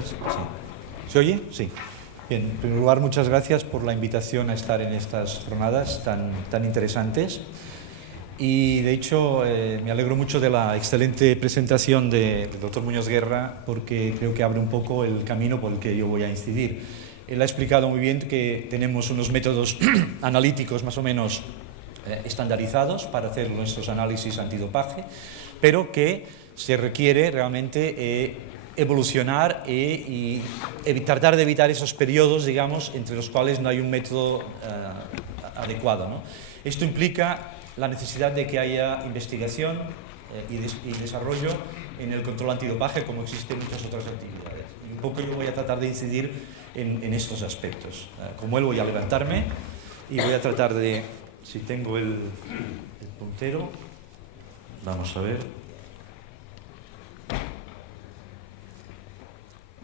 Sí. ¿Se oye? Sí. Bien, en primer lugar, muchas gracias por la invitación a estar en estas jornadas tan interesantes. Y, de hecho, me alegro mucho de la excelente presentación del doctor Muñoz Guerra, porque creo que abre un poco el camino por el que yo voy a incidir. Él ha explicado muy bien que tenemos unos métodos analíticos más o menos estandarizados para hacer nuestros análisis antidopaje, pero que se requiere realmente evolucionar y tratar de evitar esos periodos, digamos, entre los cuales no hay un método adecuado, ¿no? Esto implica la necesidad de que haya investigación y desarrollo en el control antidopaje, como existen muchas otras actividades. Y un poco yo voy a tratar de incidir en estos aspectos. Como él, voy a levantarme y voy a tratar de, si tengo el puntero, vamos a ver.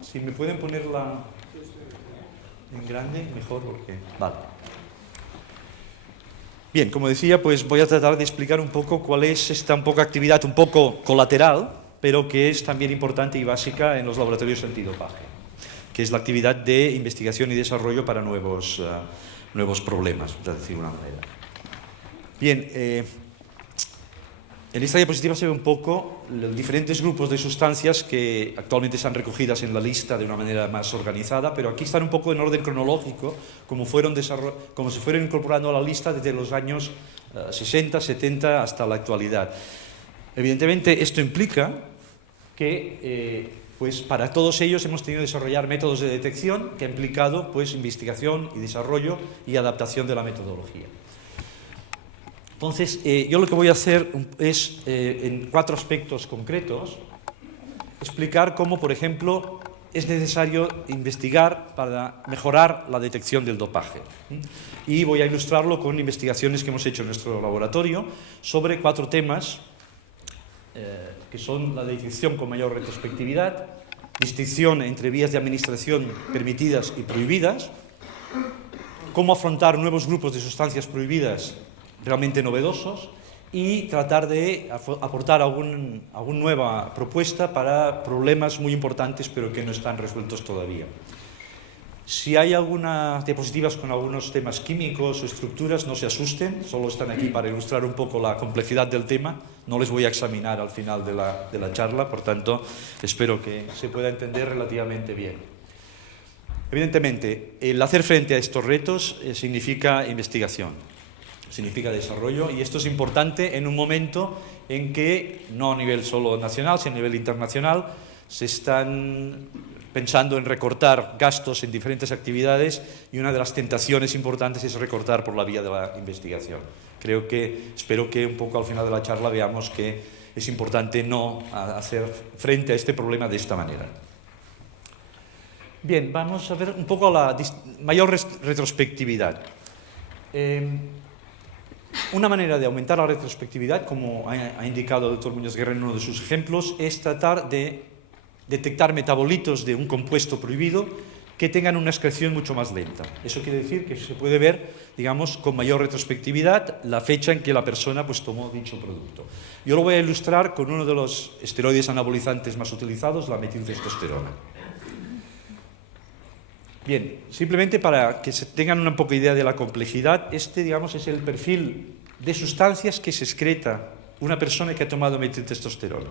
Si me pueden ponerla en grande, mejor, porque... Vale. Bien, como decía, pues voy a tratar de explicar un poco cuál es esta actividad un poco colateral, pero que es también importante y básica en los laboratorios antidopaje, que es la actividad de investigación y desarrollo para nuevos problemas, por decir de una manera. Bien, en esta diapositiva se ve un poco los diferentes grupos de sustancias que actualmente están recogidas en la lista de una manera más organizada, pero aquí están un poco en orden cronológico, como se fueron incorporando a la lista desde los años 60, 70 hasta la actualidad. Evidentemente, esto implica que pues para todos ellos hemos tenido que desarrollar métodos de detección que ha implicado pues, investigación y desarrollo y adaptación de la metodología. Entonces, yo lo que voy a hacer es, en 4 aspectos concretos, explicar cómo, por ejemplo, es necesario investigar para mejorar la detección del dopaje. Y voy a ilustrarlo con investigaciones que hemos hecho en nuestro laboratorio sobre 4 temas, que son la detección con mayor retrospectividad, distinción entre vías de administración permitidas y prohibidas, cómo afrontar nuevos grupos de sustancias prohibidas realmente novedosos y tratar de aportar alguna nueva propuesta para problemas muy importantes pero que no están resueltos todavía. Si hay algunas diapositivas con algunos temas químicos o estructuras, no se asusten, solo están aquí para ilustrar un poco la complejidad del tema. No les voy a examinar al final de la charla, por tanto, espero que se pueda entender relativamente bien. Evidentemente, el hacer frente a estos retos significa investigación. Significa desarrollo, y esto es importante en un momento en que, no a nivel solo nacional, sino a nivel internacional, se están pensando en recortar gastos en diferentes actividades y una de las tentaciones importantes es recortar por la vía de la investigación. Espero que un poco al final de la charla veamos que es importante no hacer frente a este problema de esta manera. Bien, vamos a ver un poco la mayor retrospectividad. Una manera de aumentar la retrospectividad, como ha indicado el doctor Muñoz Guerra en uno de sus ejemplos, es tratar de detectar metabolitos de un compuesto prohibido que tengan una excreción mucho más lenta. Eso quiere decir que se puede ver, digamos, con mayor retrospectividad la fecha en que la persona pues, tomó dicho producto. Yo lo voy a ilustrar con uno de los esteroides anabolizantes más utilizados, la metiltestosterona. Bien, simplemente para que se tengan una poca idea de la complejidad, digamos, es el perfil de sustancias que se excreta una persona que ha tomado metiltestosterona.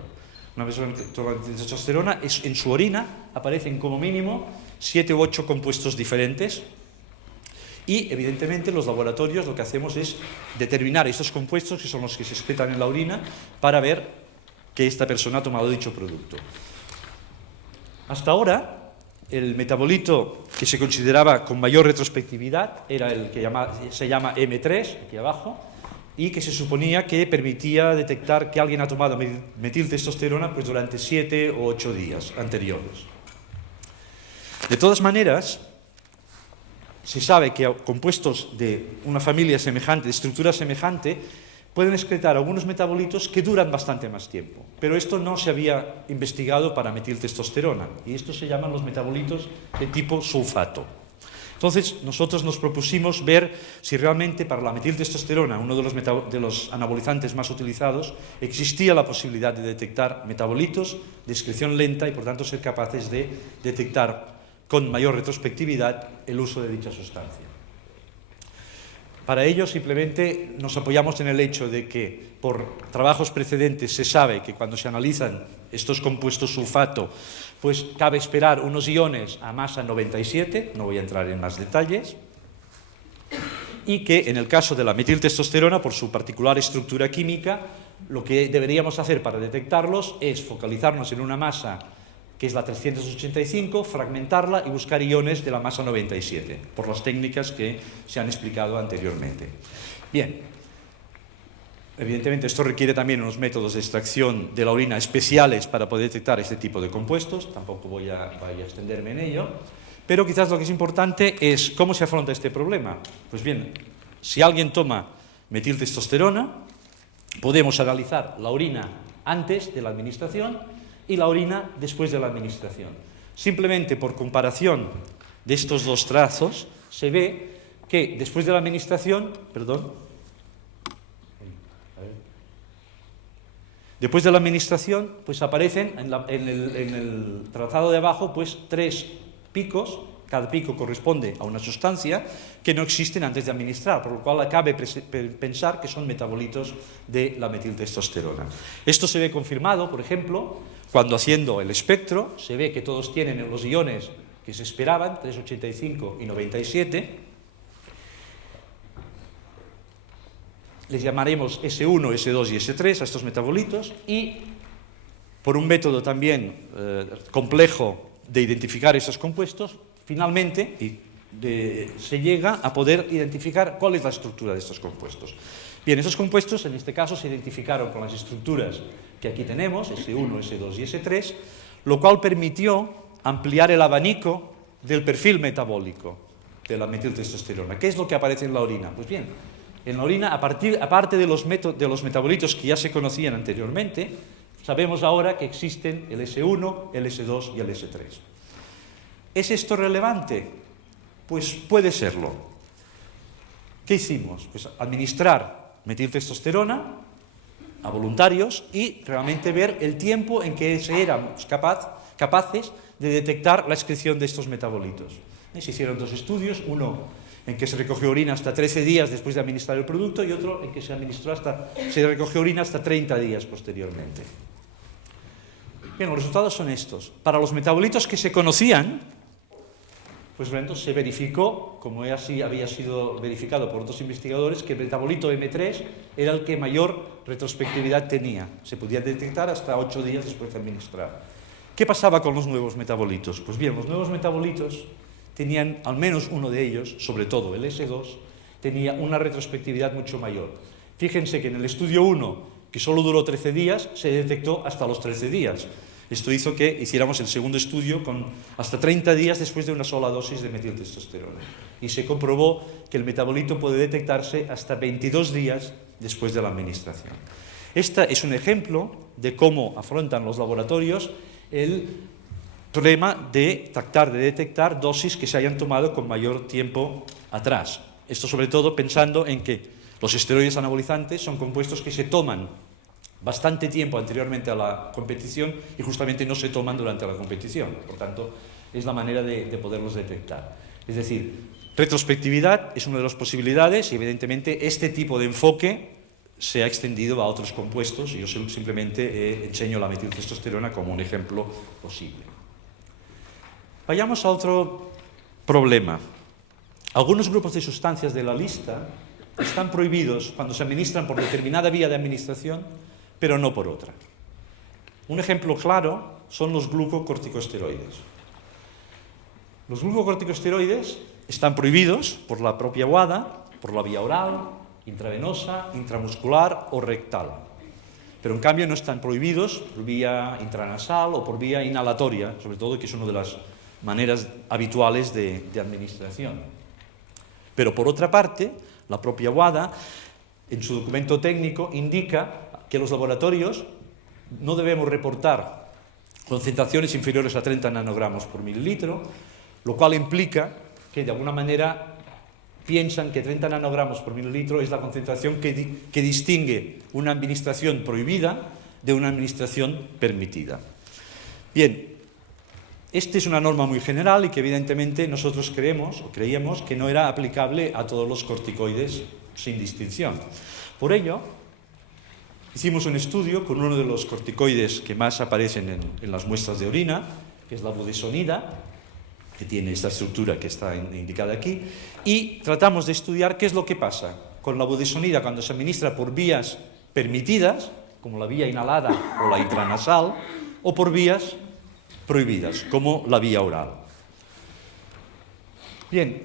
Una persona que toma metiltestosterona, en su orina aparecen como mínimo 7 u 8 compuestos diferentes y, evidentemente, los laboratorios lo que hacemos es determinar estos compuestos, que son los que se excretan en la orina, para ver que esta persona ha tomado dicho producto. Hasta ahora, el metabolito que se consideraba con mayor retrospectividad era el que se llama M3, aquí abajo, y que se suponía que permitía detectar que alguien ha tomado metiltestosterona pues, durante 7 o 8 días anteriores. De todas maneras, se sabe que compuestos de una familia semejante, de estructura semejante, pueden excretar algunos metabolitos que duran bastante más tiempo. Pero esto no se había investigado para metiltestosterona, y estos se llaman los metabolitos de tipo sulfato. Entonces, nosotros nos propusimos ver si realmente para la metiltestosterona, uno de los anabolizantes más utilizados, existía la posibilidad de detectar metabolitos de excreción lenta y, por tanto, ser capaces de detectar con mayor retrospectividad el uso de dicha sustancia. Para ello, simplemente nos apoyamos en el hecho de que, por trabajos precedentes, se sabe que cuando se analizan estos compuestos sulfato, pues cabe esperar unos iones a masa 97, no voy a entrar en más detalles, y que en el caso de la metiltestosterona, por su particular estructura química, lo que deberíamos hacer para detectarlos es focalizarnos en una masa que es la 385, fragmentarla y buscar iones de la masa 97, por las técnicas que se han explicado anteriormente. Bien, evidentemente esto requiere también unos métodos de extracción de la orina especiales para poder detectar este tipo de compuestos, tampoco voy a extenderme en ello, pero quizás lo que es importante es cómo se afronta este problema. Pues bien, si alguien toma metiltestosterona, podemos analizar la orina antes de la administración y la orina después de la administración. Simplemente por comparación de estos dos trazos, se ve que después de la administración, después de la administración, pues aparecen en el trazado de abajo, pues 3 picos, cada pico corresponde a una sustancia que no existen antes de administrar, por lo cual cabe pensar que son metabolitos de la metiltestosterona. Esto se ve confirmado, por ejemplo, cuando haciendo el espectro se ve que todos tienen los iones que se esperaban, 385 y 97. Les llamaremos S1, S2 y S3 a estos metabolitos, y por un método también complejo de identificar esos compuestos, finalmente se llega a poder identificar cuál es la estructura de estos compuestos. Bien, esos compuestos en este caso se identificaron con las estructuras que aquí tenemos, S1, S2 y S3, lo cual permitió ampliar el abanico del perfil metabólico de la metiltestosterona. ¿Qué es lo que aparece en la orina? Pues bien, en la orina, aparte de los metabolitos que ya se conocían anteriormente, sabemos ahora que existen el S1, el S2 y el S3. ¿Es esto relevante? Pues puede serlo. ¿Qué hicimos? Pues administrar metiltestosterona a voluntarios y realmente ver el tiempo en que éramos capaces de detectar la excreción de estos metabolitos. Se hicieron 2 estudios, uno en que se recogió orina hasta 13 días después de administrar el producto y otro en que se recogió orina hasta 30 días posteriormente. Bien, los resultados son estos. Para los metabolitos que se conocían, pues entonces se verificó, como así había sido verificado por otros investigadores, que el metabolito M3 era el que mayor retrospectividad tenía. Se podía detectar hasta 8 días después de administrar. ¿Qué pasaba con los nuevos metabolitos? Pues bien, los nuevos metabolitos tenían, al menos uno de ellos, sobre todo el S2, tenía una retrospectividad mucho mayor. Fíjense que en el estudio 1, que solo duró 13 días, se detectó hasta los 13 días. Esto hizo que hiciéramos el segundo estudio con hasta 30 días después de una sola dosis de metiltestosterona. Y se comprobó que el metabolito puede detectarse hasta 22 días después de la administración. Este es un ejemplo de cómo afrontan los laboratorios el problema de tratar de detectar dosis que se hayan tomado con mayor tiempo atrás. Esto sobre todo pensando en que los esteroides anabolizantes son compuestos que se toman bastante tiempo anteriormente a la competición y justamente no se toman durante la competición. Por tanto, es la manera de poderlos detectar. Es decir, retrospectividad es una de las posibilidades y evidentemente este tipo de enfoque se ha extendido a otros compuestos y yo simplemente enseño la metiltestosterona como un ejemplo posible. Vayamos a otro problema. Algunos grupos de sustancias de la lista están prohibidos cuando se administran por determinada vía de administración, pero no por otra. Un ejemplo claro son los glucocorticosteroides. Los glucocorticosteroides están prohibidos por la propia WADA, por la vía oral, intravenosa, intramuscular o rectal. Pero en cambio no están prohibidos por vía intranasal o por vía inhalatoria, sobre todo, que es una de las maneras habituales de administración. Pero por otra parte, la propia WADA, en su documento técnico, indica que los laboratorios no debemos reportar concentraciones inferiores a 30 nanogramos por mililitro, lo cual implica que de alguna manera piensan que 30 nanogramos por mililitro es la concentración que distingue una administración prohibida de una administración permitida. Bien, esta es una norma muy general y que evidentemente nosotros creíamos que no era aplicable a todos los corticoides sin distinción. Por ello, hicimos un estudio con uno de los corticoides que más aparecen en las muestras de orina, que es la budesonida, que tiene esta estructura que está indicada aquí, y tratamos de estudiar qué es lo que pasa con la budesonida cuando se administra por vías permitidas, como la vía inhalada o la intranasal, o por vías prohibidas, como la vía oral. Bien,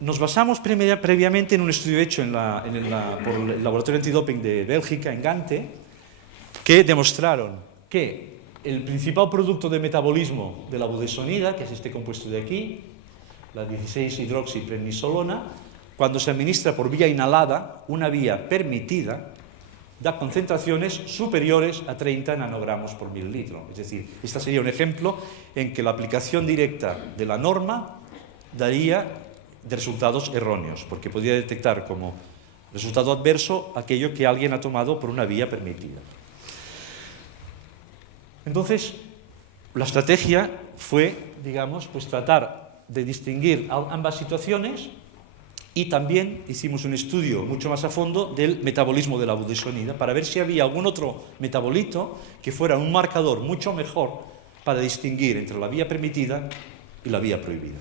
nos basamos previamente en un estudio hecho por el Laboratorio Antidoping de Bélgica, en Gante, que demostraron que el principal producto de metabolismo de la budesonida, que es este compuesto de aquí, la 16-hidroxiprednisolona, cuando se administra por vía inhalada, una vía permitida, da concentraciones superiores a 30 nanogramos por mililitro. Es decir, este sería un ejemplo en que la aplicación directa de la norma daría de resultados erróneos, porque podría detectar como resultado adverso aquello que alguien ha tomado por una vía permitida. Entonces, la estrategia fue, digamos, pues tratar de distinguir ambas situaciones, y también hicimos un estudio mucho más a fondo del metabolismo de la budesonida para ver si había algún otro metabolito que fuera un marcador mucho mejor para distinguir entre la vía permitida y la vía prohibida.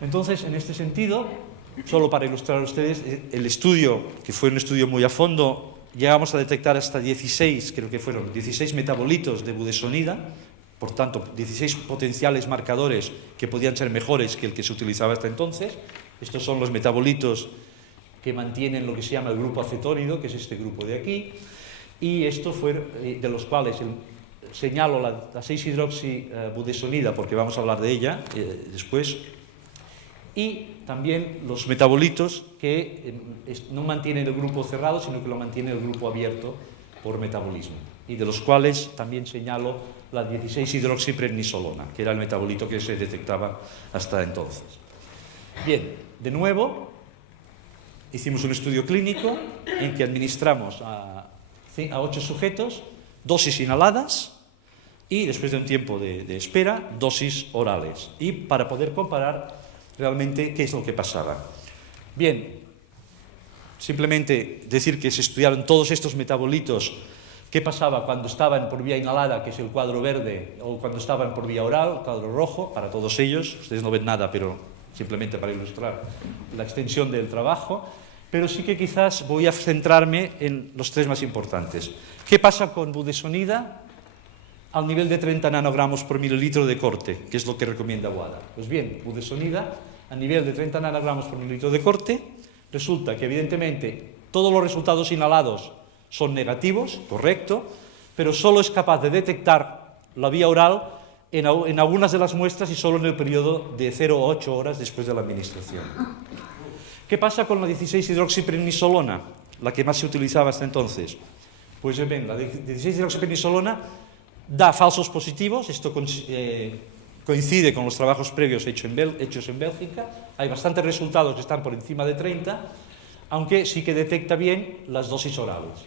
Entonces, en este sentido, solo para ilustrar a ustedes, el estudio, que fue un estudio muy a fondo, llegamos a detectar hasta 16, creo que fueron 16 metabolitos de budesonida, por tanto, 16 potenciales marcadores que podían ser mejores que el que se utilizaba hasta entonces. Estos son los metabolitos que mantienen lo que se llama el grupo acetónido, que es este grupo de aquí, y estos fueron de los cuales señalo la 6-hidroxibudesonida, porque vamos a hablar de ella después, y también los metabolitos que no mantienen el grupo cerrado, sino que lo mantiene el grupo abierto por metabolismo, y de los cuales también señalo la 16-hidroxiprednisolona, que era el metabolito que se detectaba hasta entonces. Bien, de nuevo, hicimos un estudio clínico en que administramos a 8 sujetos, dosis inhaladas, y después de un tiempo de espera, dosis orales, y para poder comparar realmente qué es lo que pasaba. Bien, simplemente decir que se estudiaron todos estos metabolitos, qué pasaba cuando estaban por vía inhalada, que es el cuadro verde, o cuando estaban por vía oral, el cuadro rojo, para todos ellos. Ustedes no ven nada, pero simplemente para ilustrar la extensión del trabajo, pero sí que quizás voy a centrarme en los tres más importantes. ¿Qué pasa con budesonida al nivel de 30 nanogramos por mililitro de corte, que es lo que recomienda WADA? Pues bien, budesonida a nivel de 30 nanogramos por mililitro de corte, resulta que evidentemente todos los resultados inhalados son negativos, correcto, pero solo es capaz de detectar la vía oral en algunas de las muestras y solo en el periodo de 0 a 8 horas después de la administración. ¿Qué pasa con la 16-hidroxiprednisolona, la que más se utilizaba hasta entonces? Pues bien, la 16-hidroxiprednisolona da falsos positivos, esto coincide con los trabajos previos hechos en Bélgica, hay bastantes resultados que están por encima de 30, aunque sí que detecta bien las dosis orales.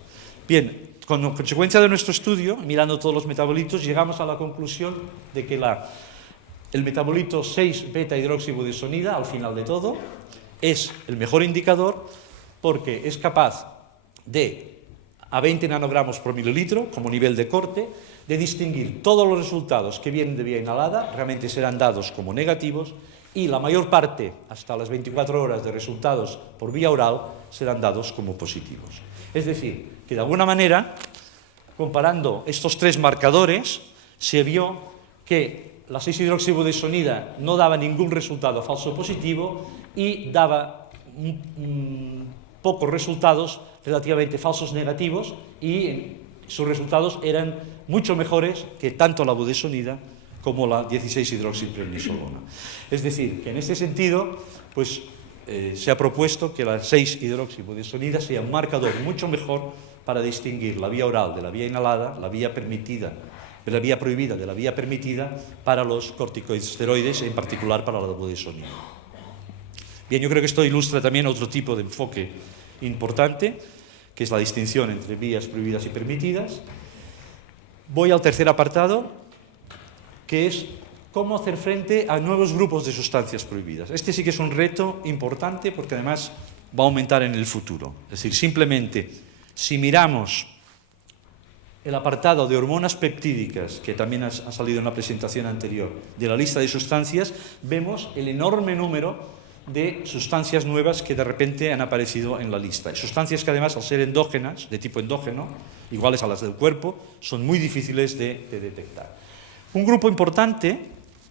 Bien, como consecuencia de nuestro estudio, mirando todos los metabolitos, llegamos a la conclusión de que el metabolito 6-beta-hidroxibudesonida, al final de todo, es el mejor indicador porque es capaz de, a 20 nanogramos por mililitro, como nivel de corte, de distinguir todos los resultados que vienen de vía inhalada, realmente serán dados como negativos, y la mayor parte, hasta las 24 horas de resultados por vía oral, serán dados como positivos. Es decir, que de alguna manera, comparando estos tres marcadores, se vio que la 6-hidroxibudesonida no daba ningún resultado falso positivo y daba pocos resultados relativamente falsos negativos, y sus resultados eran mucho mejores que tanto la budesonida como la 16-hidroxiprednisolona. Es decir, que en este sentido, pues, se ha propuesto que la 6-hidroxibudesonida sea un marcador mucho mejor para distinguir la vía oral de la vía inhalada, la vía permitida de la vía prohibida, de la vía permitida para los corticosteroides, en particular para la voz de sonido. Bien, yo creo que esto ilustra también otro tipo de enfoque importante, que es la distinción entre vías prohibidas y permitidas. Voy al tercer apartado, que es cómo hacer frente a nuevos grupos de sustancias prohibidas. Este sí que es un reto importante porque además va a aumentar en el futuro. Es decir, simplemente si miramos el apartado de hormonas peptídicas, que también ha salido en la presentación anterior, de la lista de sustancias, vemos el enorme número de sustancias nuevas que de repente han aparecido en la lista. Sustancias que además, al ser endógenas, de tipo endógeno, iguales a las del cuerpo, son muy difíciles de detectar. Un grupo importante,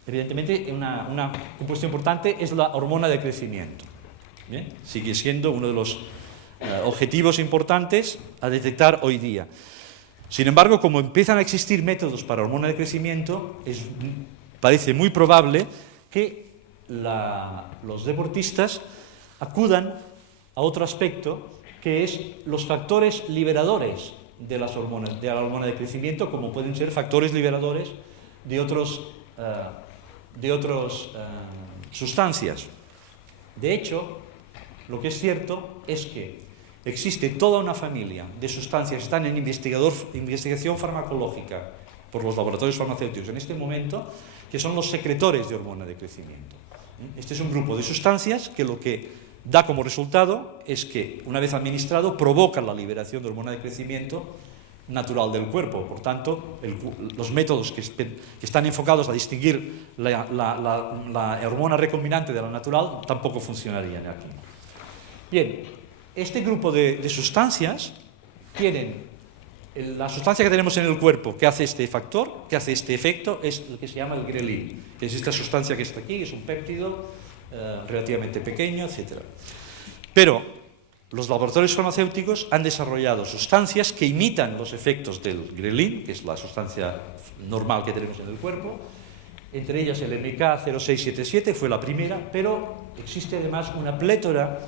evidentemente, una compuesta importante es la hormona de crecimiento. ¿Bien? Sigue siendo uno de los objetivos importantes a detectar hoy día. Sin embargo, como empiezan a existir métodos para hormona de crecimiento, parece muy probable que los deportistas acudan a otro aspecto, que es los factores liberadores de las hormonas, de la hormona de crecimiento, como pueden ser factores liberadores de otras sustancias. De hecho, lo que es cierto es que existe toda una familia de sustancias que están en investigación farmacológica por los laboratorios farmacéuticos en este momento, que son los secretores de hormona de crecimiento. Este es un grupo de sustancias que lo que da como resultado es que, una vez administrado, provoca la liberación de hormona de crecimiento natural del cuerpo. Por tanto, los métodos que están enfocados a distinguir la hormona recombinante de la natural tampoco funcionarían aquí. Bien, este grupo de sustancias tienen la sustancia que tenemos en el cuerpo que hace este factor, que hace este efecto, es el que se llama el grelin, que es esta sustancia que está aquí, que es un péptido relativamente pequeño, etc. Pero los laboratorios farmacéuticos han desarrollado sustancias que imitan los efectos del grelin, que es la sustancia normal que tenemos en el cuerpo, entre ellas el MK0677 fue la primera, pero existe además una plétora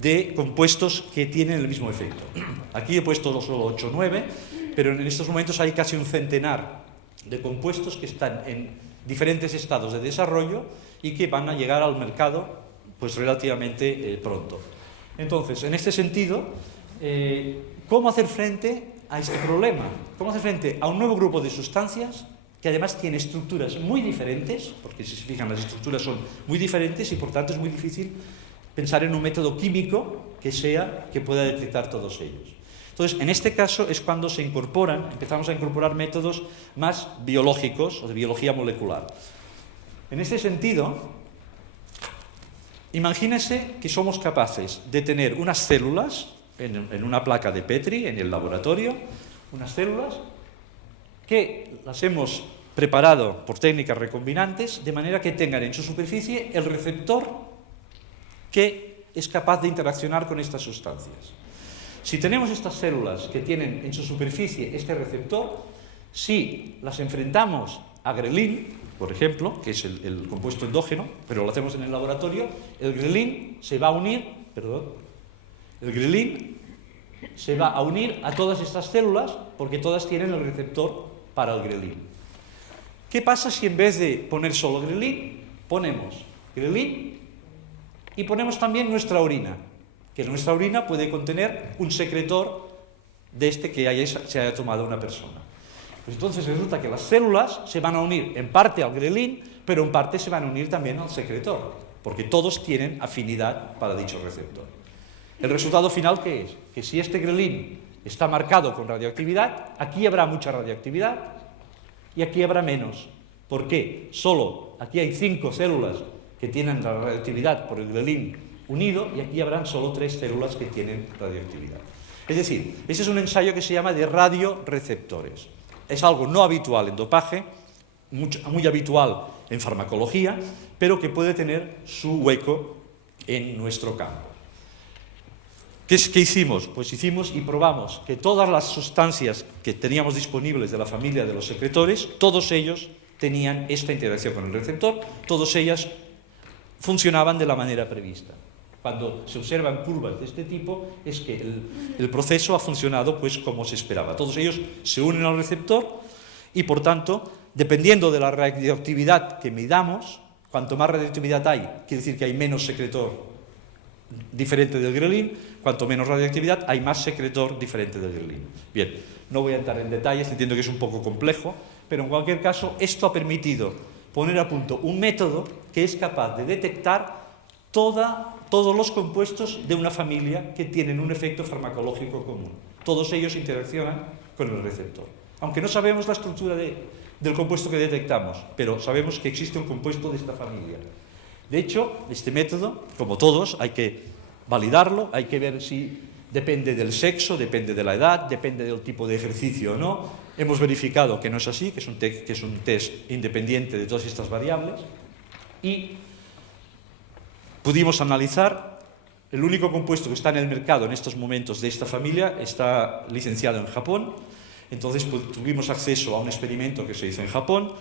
de compuestos que tienen el mismo efecto. Aquí he puesto solo 8 o 9, pero en estos momentos hay casi un centenar de compuestos que están en diferentes estados de desarrollo y que van a llegar al mercado pues relativamente pronto. Entonces, en este sentido, ¿cómo hacer frente a este problema? ¿Cómo hacer frente a un nuevo grupo de sustancias que además tiene estructuras muy diferentes, porque si se fijan las estructuras son muy diferentes y por tanto es muy difícil pensar en un método químico que pueda detectar todos ellos? Entonces, en este caso es cuando empezamos a incorporar métodos más biológicos o de biología molecular. En este sentido, imagínense que somos capaces de tener unas células en una placa de Petri, en el laboratorio, unas células que las hemos preparado por técnicas recombinantes de manera que tengan en su superficie el receptor que es capaz de interaccionar con estas sustancias. Si tenemos estas células que tienen en su superficie este receptor, si las enfrentamos a grelin, por ejemplo, que es el compuesto endógeno, pero lo hacemos en el laboratorio, el grelin se va a unir a todas estas células porque todas tienen el receptor para el grelin. ¿Qué pasa si en vez de poner solo grelin, ponemos grelin y ponemos también nuestra orina? Que nuestra orina puede contener un secretor de este que se haya tomado una persona. Pues entonces resulta que las células se van a unir en parte al grelin, pero en parte se van a unir también al secretor, porque todos tienen afinidad para dicho receptor. ¿El resultado final qué es? Que si este grelin está marcado con radioactividad, aquí habrá mucha radioactividad y aquí habrá menos. ¿Por qué? Solo aquí hay 5 células que tienen la radioactividad por el grelin unido y aquí habrán solo 3 células que tienen radioactividad. Es decir, ese es un ensayo que se llama de radioreceptores. Es algo no habitual en dopaje, muy habitual en farmacología, pero que puede tener su hueco en nuestro campo. ¿Qué hicimos? Pues hicimos y probamos que todas las sustancias que teníamos disponibles de la familia de los secretores, todos ellos tenían esta interacción con el receptor, todas ellas funcionaban de la manera prevista. Cuando se observan curvas de este tipo, es que el proceso ha funcionado pues como se esperaba. Todos ellos se unen al receptor Y por tanto, dependiendo de la radioactividad que midamos, cuanto más radioactividad hay, quiere decir que hay menos secretor diferente del grelin, cuanto menos radioactividad hay más secretor diferente del grelin. Bien, no voy a entrar en detalles, entiendo que es un poco complejo, pero en cualquier caso esto ha permitido poner a punto un método que es capaz de detectar todos los compuestos de una familia que tienen un efecto farmacológico común. Todos ellos interaccionan con el receptor. Aunque no sabemos la estructura del compuesto que detectamos, pero sabemos que existe un compuesto de esta familia. De hecho, este método, como todos, hay que validarlo, hay que ver si depende del sexo, depende de la edad, depende del tipo de ejercicio o no. Hemos verificado que no es así, que es un test independiente de todas estas variables. Y pudimos analizar el único compuesto que está en el mercado en estos momentos de esta familia, está licenciado en Japón. Entonces tuvimos acceso a un experimento que se hizo en Japón,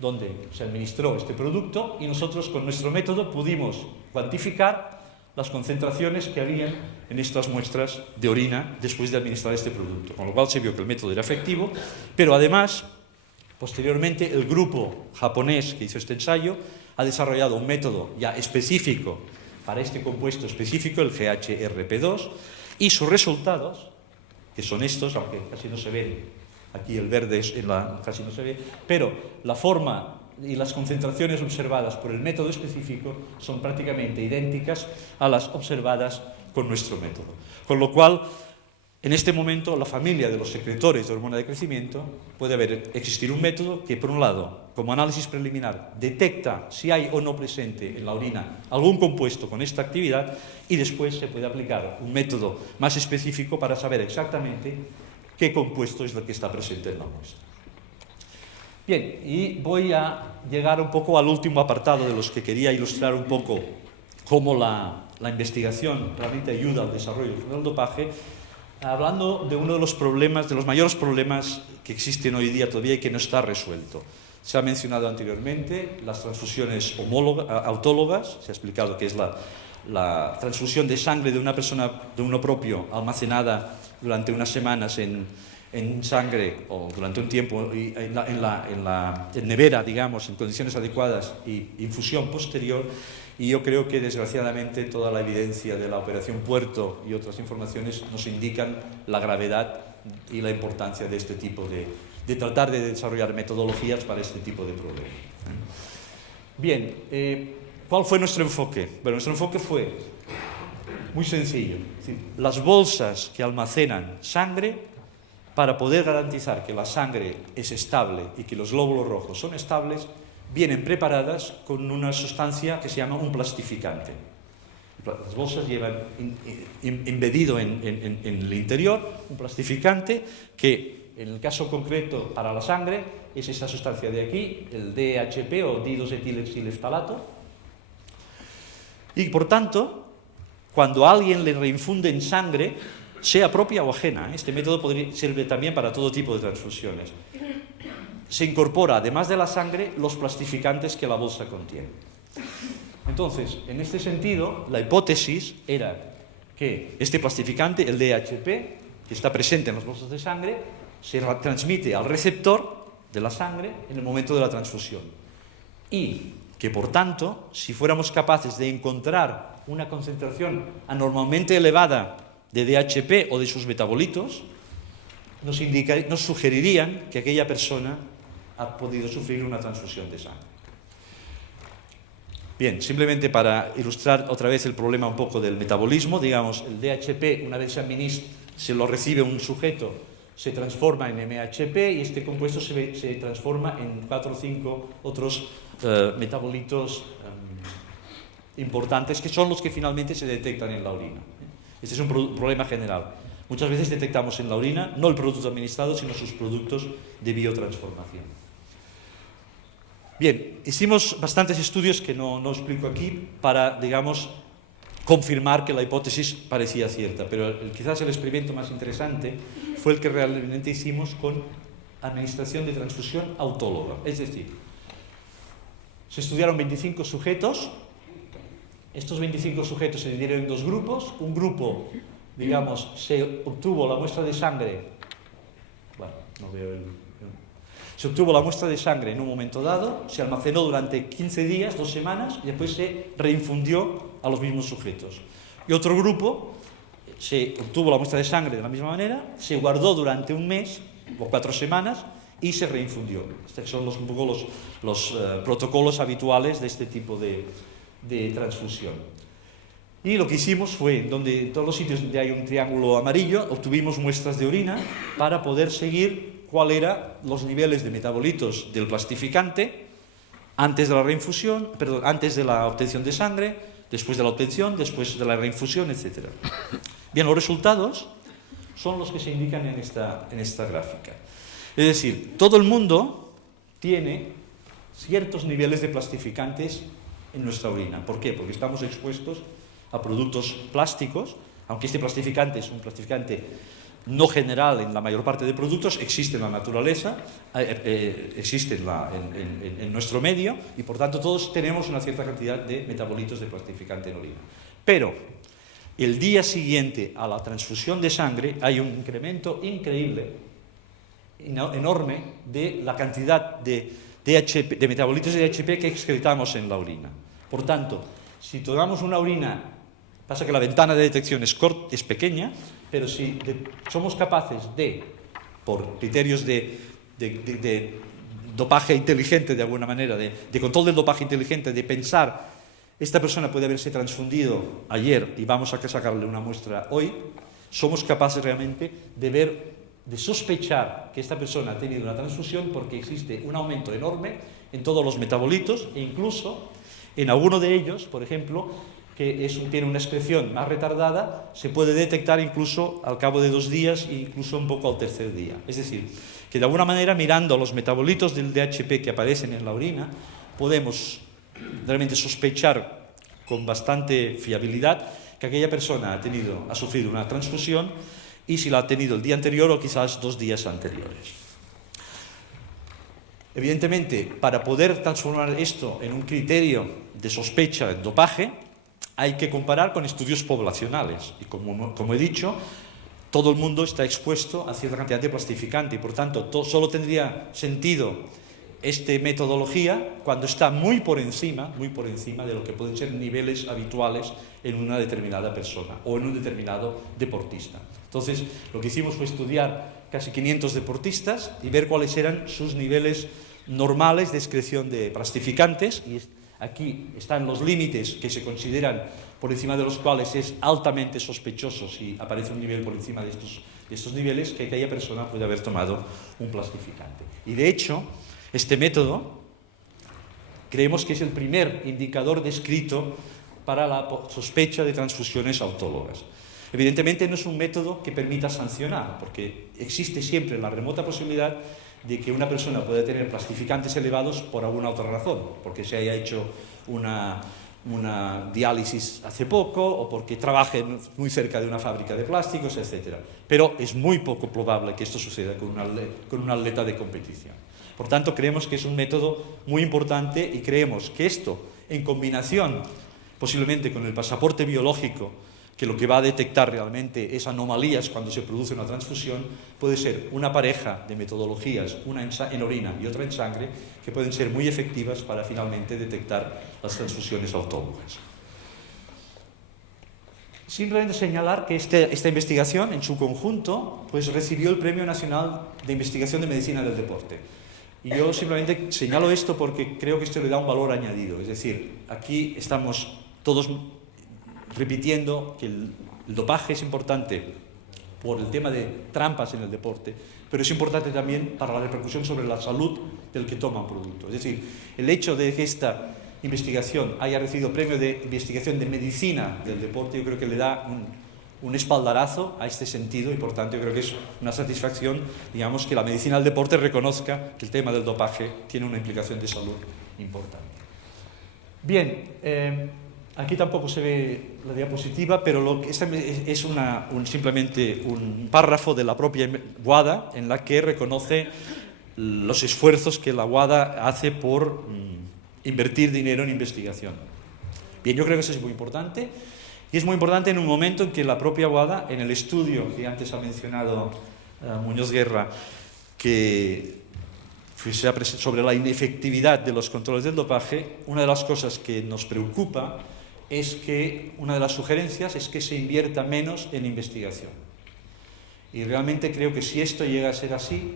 donde se administró este producto y nosotros con nuestro método pudimos cuantificar las concentraciones que habían en estas muestras de orina después de administrar este producto, con lo cual se vio que el método era efectivo, pero además, posteriormente, el grupo japonés que hizo este ensayo ha desarrollado un método ya específico para este compuesto específico, el GHRP2, y sus resultados, que son estos, aunque casi no se ven, aquí el verde casi no se ve, pero la forma y las concentraciones observadas por el método específico son prácticamente idénticas a las observadas con nuestro método. Con lo cual, en este momento, la familia de los secretores de hormona de crecimiento puede existir un método que, por un lado, como análisis preliminar, detecta si hay o no presente en la orina algún compuesto con esta actividad y después se puede aplicar un método más específico para saber exactamente qué compuesto es el que está presente en la muestra. Bien, y voy a llegar un poco al último apartado de los que quería ilustrar un poco cómo la investigación realmente ayuda al desarrollo del dopaje, hablando de uno de los problemas, de los mayores problemas que existen hoy día todavía y que no está resuelto. Se ha mencionado anteriormente las transfusiones autólogas, se ha explicado que es la transfusión de sangre de una persona, de uno propio, almacenada durante unas semanas en sangre o durante un tiempo en nevera, digamos, en condiciones adecuadas y infusión posterior. Y yo creo que, desgraciadamente, toda la evidencia de la operación Puerto y otras informaciones nos indican la gravedad y la importancia de este tipo de tratar de desarrollar metodologías para este tipo de problemas. Bien, ¿cuál fue nuestro enfoque? Bueno, nuestro enfoque fue muy sencillo. Es decir, las bolsas que almacenan sangre, para poder garantizar que la sangre es estable y que los glóbulos rojos son estables, vienen preparadas con una sustancia que se llama un plastificante. Las bolsas llevan embedido en el interior un plastificante que, en el caso concreto para la sangre, es esta sustancia de aquí, el DHP o didocetilexilftalato. Y por tanto, cuando a alguien le reinfunden sangre, sea propia o ajena, este método sirve también para todo tipo de transfusiones, se incorpora, además de la sangre, los plastificantes que la bolsa contiene. Entonces, en este sentido, la hipótesis era que este plastificante, el DHP, que está presente en las bolsas de sangre, se transmite al receptor de la sangre en el momento de la transfusión. Y que, por tanto, si fuéramos capaces de encontrar una concentración anormalmente elevada de DHP o de sus metabolitos, nos sugerirían que aquella persona ha podido sufrir una transfusión de sangre. Bien, simplemente para ilustrar otra vez el problema un poco del metabolismo, digamos, el DHP, una vez se lo recibe un sujeto, se transforma en MHP y este compuesto se transforma en 4 o 5 otros metabolitos importantes, que son los que finalmente se detectan en la orina. Este es un problema general. Muchas veces detectamos en la orina no el producto administrado, sino sus productos de biotransformación. Bien, hicimos bastantes estudios que no explico aquí para, digamos, confirmar que la hipótesis parecía cierta, pero quizás el experimento más interesante fue el que realmente hicimos con administración de transfusión autóloga. Es decir, se estudiaron 25 sujetos. Estos 25 sujetos se dividieron en 2 grupos. Un grupo, digamos, se obtuvo la muestra de sangre. Bueno, no veo Se obtuvo la muestra de sangre en un momento dado, se almacenó durante 15 días, 2 semanas, y después se reinfundió a los mismos sujetos. Y otro grupo, se obtuvo la muestra de sangre de la misma manera, se guardó durante un mes o 4 semanas y se reinfundió. Estos son un poco los protocolos habituales de este tipo de transfusión. Y lo que hicimos fue, en todos los sitios donde hay un triángulo amarillo, obtuvimos muestras de orina para poder seguir cuáles eran los niveles de metabolitos del plastificante antes de la reinfusión, perdón, antes de la obtención de sangre, después de la obtención, después de la reinfusión, etc. Bien, los resultados son los que se indican en esta gráfica. Es decir, todo el mundo tiene ciertos niveles de plastificantes en nuestra orina. ¿Por qué? Porque estamos expuestos a productos plásticos, aunque este plastificante es un plastificante no general en la mayor parte de productos, existe en la naturaleza, existe en nuestro medio, y por tanto todos tenemos una cierta cantidad de metabolitos de plastificante en orina. Pero el día siguiente a la transfusión de sangre hay un incremento increíble, enorme, de la cantidad de metabolitos de DHP que excretamos en la orina. Por tanto, si tomamos una orina, pasa que la ventana de detección es pequeña, pero si somos capaces por criterios de dopaje inteligente, de alguna manera, de control del dopaje inteligente, de pensar, esta persona puede haberse transfundido ayer y vamos a sacarle una muestra hoy, somos capaces realmente de sospechar que esta persona ha tenido una transfusión porque existe un aumento enorme en todos los metabolitos e incluso en alguno de ellos, por ejemplo, que tiene una excreción más retardada, se puede detectar incluso al cabo de 2 días e incluso un poco al tercer día. Es decir, que de alguna manera, mirando los metabolitos del DHP que aparecen en la orina, podemos realmente sospechar con bastante fiabilidad que aquella persona ha sufrido una transfusión, y si la ha tenido el día anterior o quizás 2 días anteriores. Evidentemente, para poder transformar esto en un criterio de sospecha de dopaje, hay que comparar con estudios poblacionales. Y como he dicho, todo el mundo está expuesto a cierta cantidad de plastificante y, por tanto, solo tendría sentido esta metodología cuando está muy por encima de lo que pueden ser niveles habituales en una determinada persona o en un determinado deportista. Entonces, lo que hicimos fue estudiar casi 500 deportistas y ver cuáles eran sus niveles normales de excreción de plastificantes, y aquí están los límites que se consideran por encima de los cuales es altamente sospechoso, si aparece un nivel por encima de estos niveles, que aquella persona puede haber tomado un plastificante. Y de hecho, este método creemos que es el primer indicador descrito para la sospecha de transfusiones autólogas. Evidentemente no es un método que permita sancionar, porque existe siempre la remota posibilidad de que una persona pueda tener plastificantes elevados por alguna otra razón, porque se haya hecho una diálisis hace poco o porque trabaje muy cerca de una fábrica de plásticos, etc. Pero es muy poco probable que esto suceda con un atleta de competición. Por tanto, creemos que es un método muy importante y creemos que esto, en combinación posiblemente con el pasaporte biológico, que lo que va a detectar realmente es anomalías cuando se produce una transfusión, puede ser una pareja de metodologías, una en orina y otra en sangre, que pueden ser muy efectivas para finalmente detectar las transfusiones autólogas. Simplemente señalar que esta investigación, en su conjunto, pues recibió el Premio Nacional de Investigación de Medicina del Deporte. Y yo simplemente señalo esto porque creo que esto le da un valor añadido. Es decir, aquí estamos todos repitiendo que el dopaje es importante por el tema de trampas en el deporte, pero es importante también para la repercusión sobre la salud del que toma un producto. Es decir, el hecho de que esta investigación haya recibido premio de investigación de medicina del deporte, yo creo que le da un espaldarazo a este sentido, y por tanto yo creo que es una satisfacción, digamos, que la medicina del deporte reconozca que el tema del dopaje tiene una implicación de salud importante. Bien, aquí tampoco se ve la diapositiva, pero esta es simplemente un párrafo de la propia WADA en la que reconoce los esfuerzos que la WADA hace por invertir dinero en investigación. Bien, yo creo que eso es muy importante, y es muy importante en un momento en que la propia WADA, en el estudio que antes ha mencionado Muñoz Guerra, que sobre la inefectividad de los controles del dopaje, una de las cosas que nos preocupa es que una de las sugerencias es que se invierta menos en investigación. Y realmente creo que si esto llega a ser así,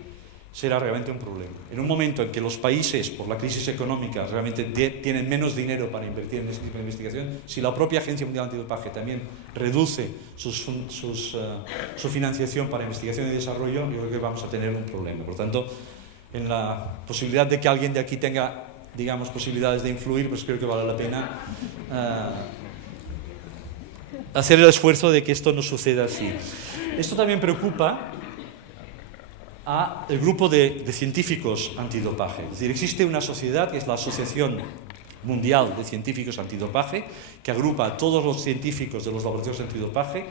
será realmente un problema. En un momento en que los países, por la crisis económica, realmente tienen menos dinero para invertir en este tipo de investigación, si la propia Agencia Mundial Antidopaje también reduce su financiación para investigación y desarrollo, yo creo que vamos a tener un problema. Por lo tanto, en la posibilidad de que alguien de aquí tenga, digamos, posibilidades de influir, pues creo que vale la pena hacer el esfuerzo de que esto no suceda así. Esto también preocupa al grupo de científicos antidopaje. Es decir, existe una sociedad que es la Asociación Mundial de Científicos Antidopaje, que agrupa a todos los científicos de los laboratorios antidopaje,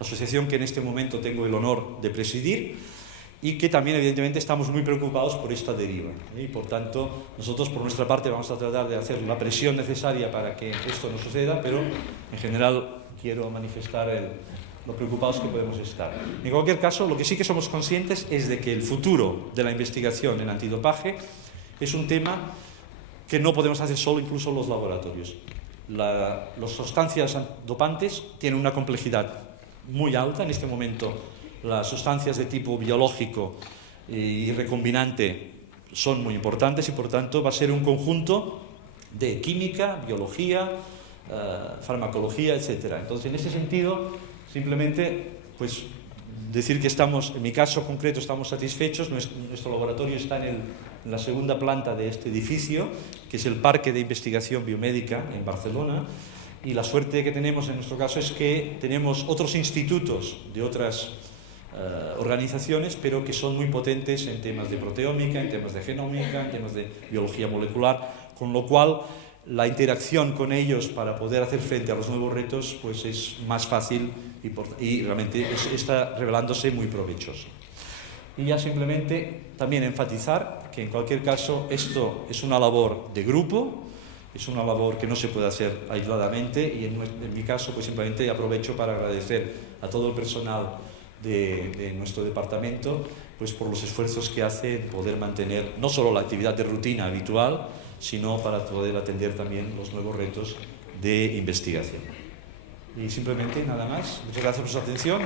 asociación que en este momento tengo el honor de presidir, y que también evidentemente estamos muy preocupados por esta deriva. Y por tanto, nosotros por nuestra parte vamos a tratar de hacer la presión necesaria para que esto no suceda, pero en general quiero manifestar lo preocupados que podemos estar. En cualquier caso, lo que sí que somos conscientes es de que el futuro de la investigación en antidopaje es un tema que no podemos hacer solo incluso los laboratorios. Las sustancias dopantes tienen una complejidad muy alta. En este momento, las sustancias de tipo biológico y recombinante son muy importantes y, por tanto, va a ser un conjunto de química, biología, farmacología, etc. Entonces, en ese sentido, simplemente, pues, decir que estamos, en mi caso concreto, estamos satisfechos. Nuestro laboratorio está en la segunda planta de este edificio, que es el Parque de Investigación Biomédica en Barcelona, y la suerte que tenemos en nuestro caso es que tenemos otros institutos de otras organizaciones, pero que son muy potentes en temas de proteómica, en temas de genómica, en temas de biología molecular, con lo cual la interacción con ellos para poder hacer frente a los nuevos retos pues es más fácil y realmente está revelándose muy provechoso. Y ya simplemente también enfatizar que en cualquier caso esto es una labor de grupo, es una labor que no se puede hacer aisladamente, y en mi caso pues simplemente aprovecho para agradecer a todo el personal de nuestro departamento pues por los esfuerzos que hace en poder mantener no solo la actividad de rutina habitual, sino para poder atender también los nuevos retos de investigación. Y simplemente nada más. Muchas gracias por su atención.